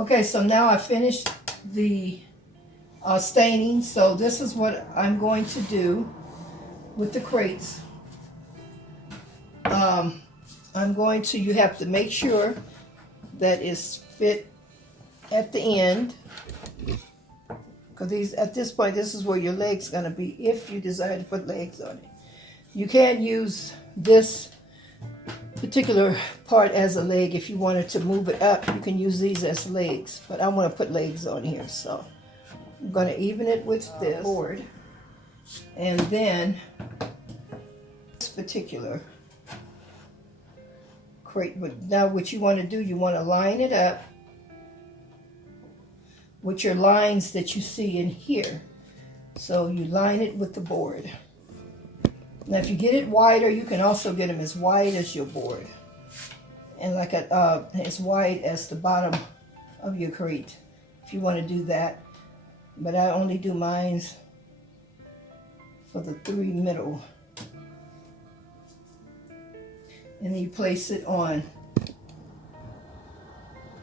Okay, so now I finished the staining. So this is what I'm going to do with the crates. You have to make sure that it's fit at the end. Because at this point, this is where your leg's going to be if you desire to put legs on it. You can't use this particular part as a leg. If you wanted to move it up, you can use these as legs. But I want to put legs on here, so I'm going to even it with this board. And then this particular crate. But now what you want to do, you want to line it up with your lines that you see in here. So you line it with the board. Now if you get it wider, you can also get them as wide as your board. And like as wide as the bottom of your crate, if you want to do that. But I only do mine for the 3 middle. And then you place it on,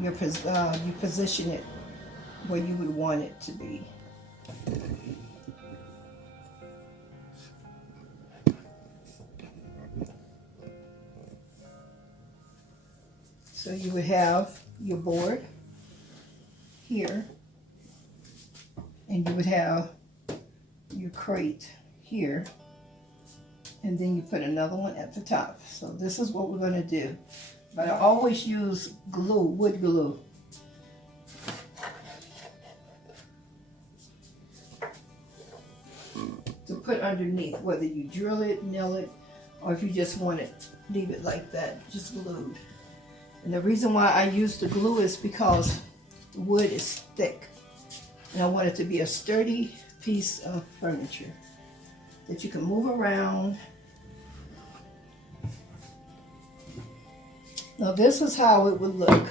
you position it where you would want it to be. So you would have your board here, and you would have your crate here, and then you put another one at the top. So this is what we're going to do. But I always use glue, wood glue. To put underneath, whether you drill it, nail it, or if you just want it, leave it like that, just glued. And the reason why I use the glue is because the wood is thick. And I want it to be a sturdy piece of furniture that you can move around. Now this is how it would look.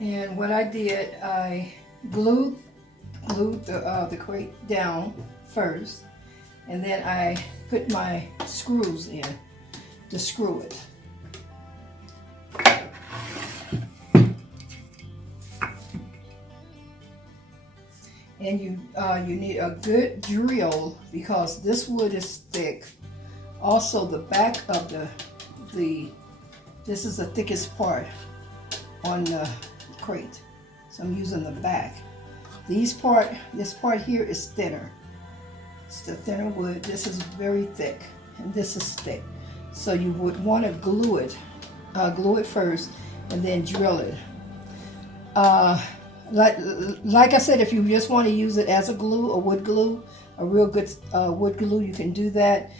And what I did, I glued the crate down first, and then I put my screws in to screw it. And you need a good drill because this wood is thick. Also, the back of this is the thickest part on the crate, so I'm using the back. This part here is thinner. It's the thinner wood. This is very thick, and this is thick. So you would want to glue it first, and then drill it. Like I said, if you just want to use it as a glue, a wood glue, a real good wood glue, you can do that.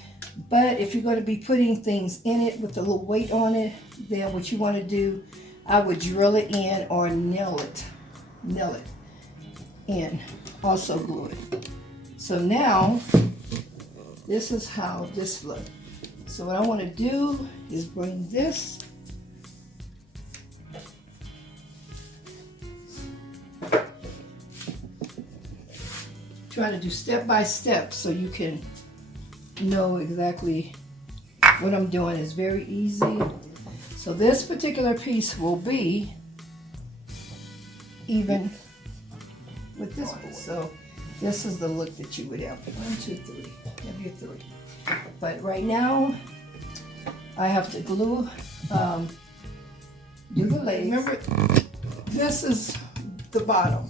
But if you're going to be putting things in it with a little weight on it, then what you want to do, I would drill it in or nail it in, also glue it. So now, this is how this looks. So what I want to do is bring this trying to do step by step so you can know exactly what I'm doing. Is very easy. So this particular piece will be even with this one. So this is the look that you would have. 1, 2, 3. Have your 3. But right now I have to glue, do the legs. Remember, this is the bottom.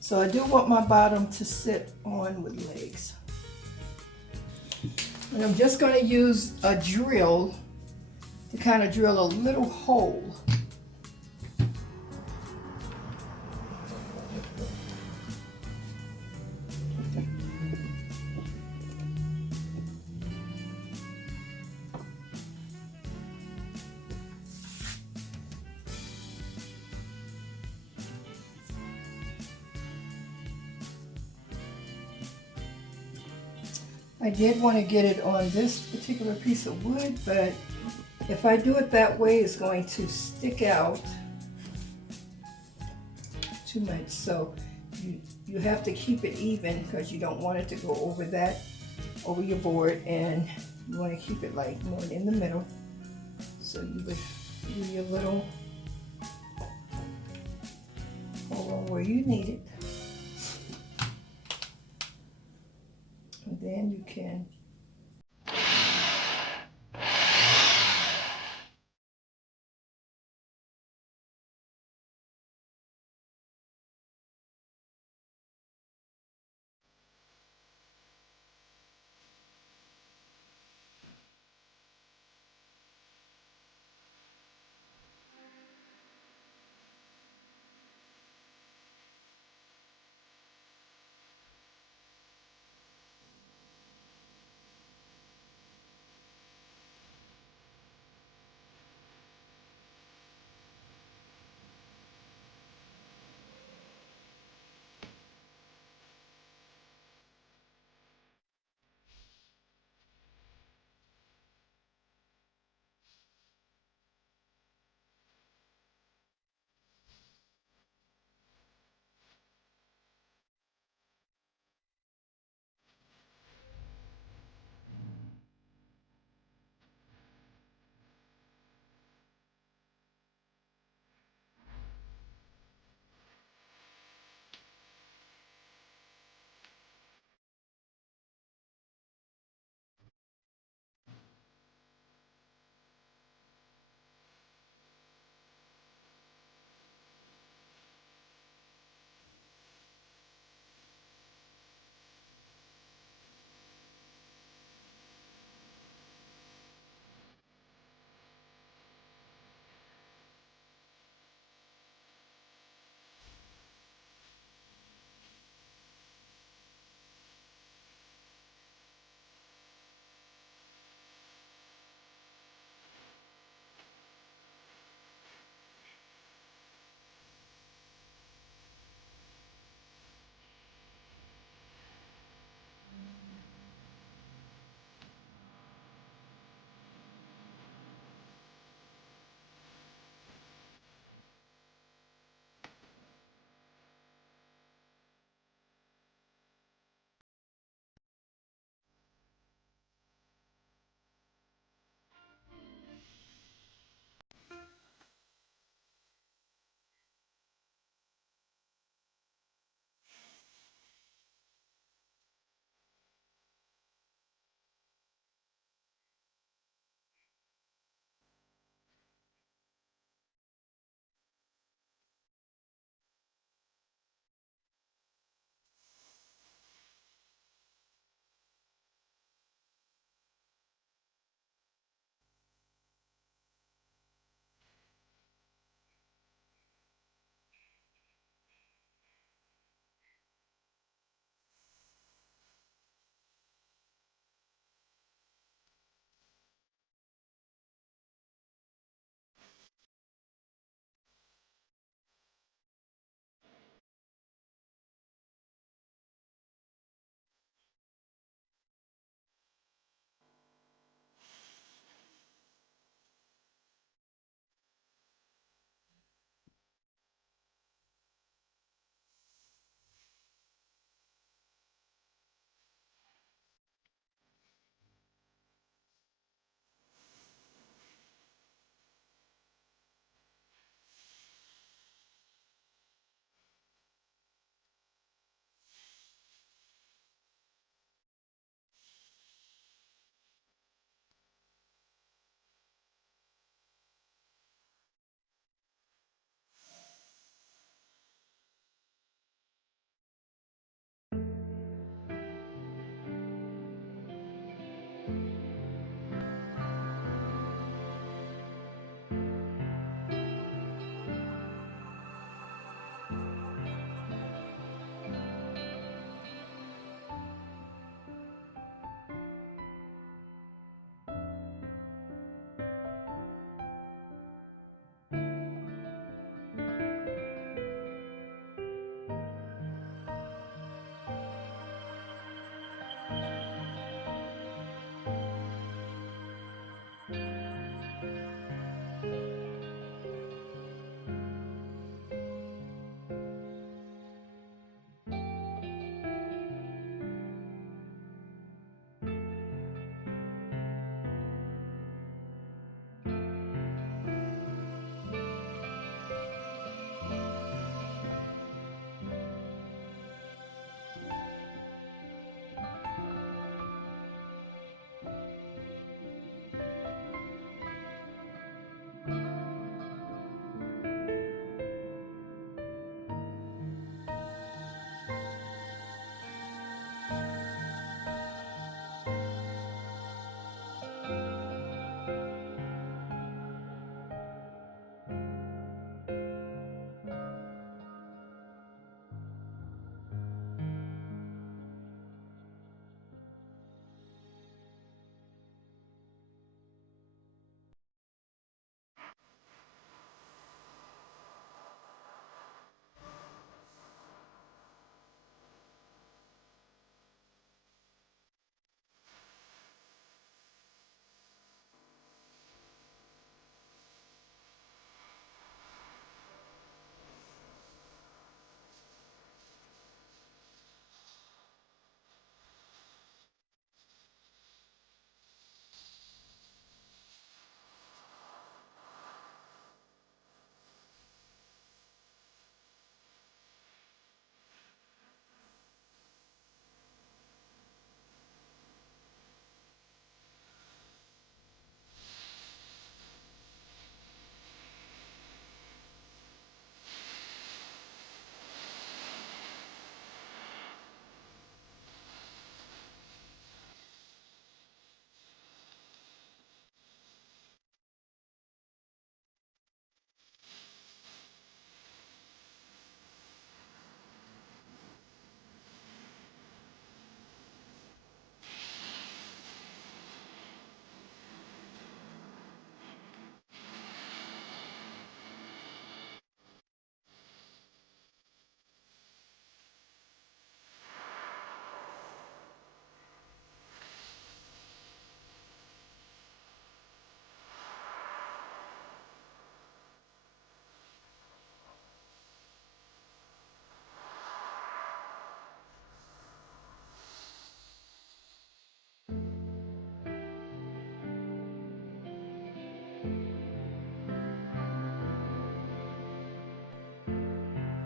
So I do want my bottom to sit on with legs. And I'm just going to use a drill to kind of drill a little hole. I did want to get it on this particular piece of wood, but if I do it that way, it's going to stick out too much. So you You have to keep it even because you don't want it to go over your board, and you want to keep it like more in the middle. So you would do your little hole where you need it. And then you can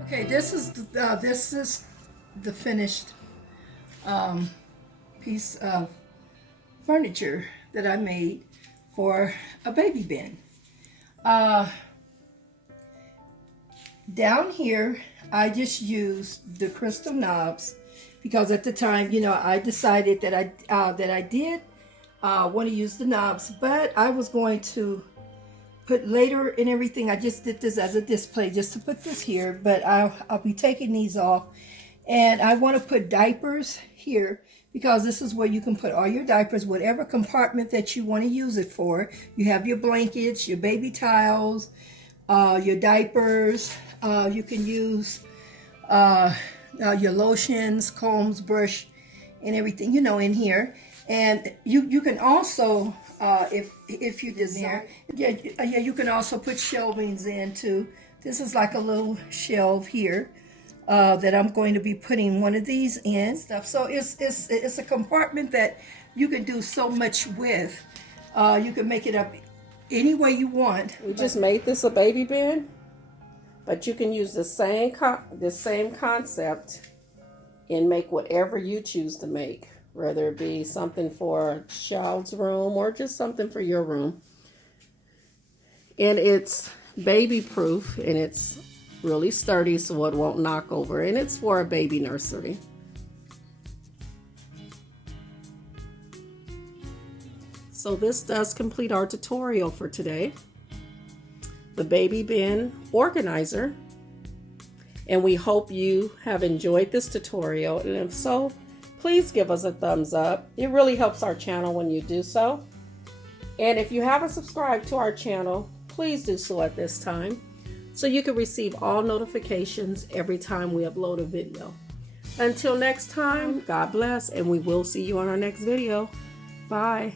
Okay, this is the finished piece of furniture that I made for a baby bin. Down here, I just used the crystal knobs because at the time, you know, I decided that I did want to use the knobs, but I was going to put later and everything. I just did this as a display just to put this here, but I'll be taking these off. And I want to put diapers here because this is where you can put all your diapers, whatever compartment that you want to use it for. You have your blankets, your baby towels, your diapers. You can use your lotions, combs, brush, and everything, you know, in here. And you can also, if you desire, you can also put shelvings in too. This is like a little shelf here that I'm going to be putting one of these in stuff. So it's a compartment that you can do so much with. You can make it up any way you want. We just made this a baby bin, but you can use the same concept and make whatever you choose to make, whether it be something for a child's room or just something for your room. And it's baby proof, and it's really sturdy so it won't knock over, and it's for a baby nursery. So this does complete our tutorial for today, the baby bin organizer. And we hope you have enjoyed this tutorial, and if so, please give us a thumbs up. It really helps our channel when you do so. And if you haven't subscribed to our channel, please do so at this time so you can receive all notifications every time we upload a video. Until next time, God bless, and we will see you on our next video. Bye.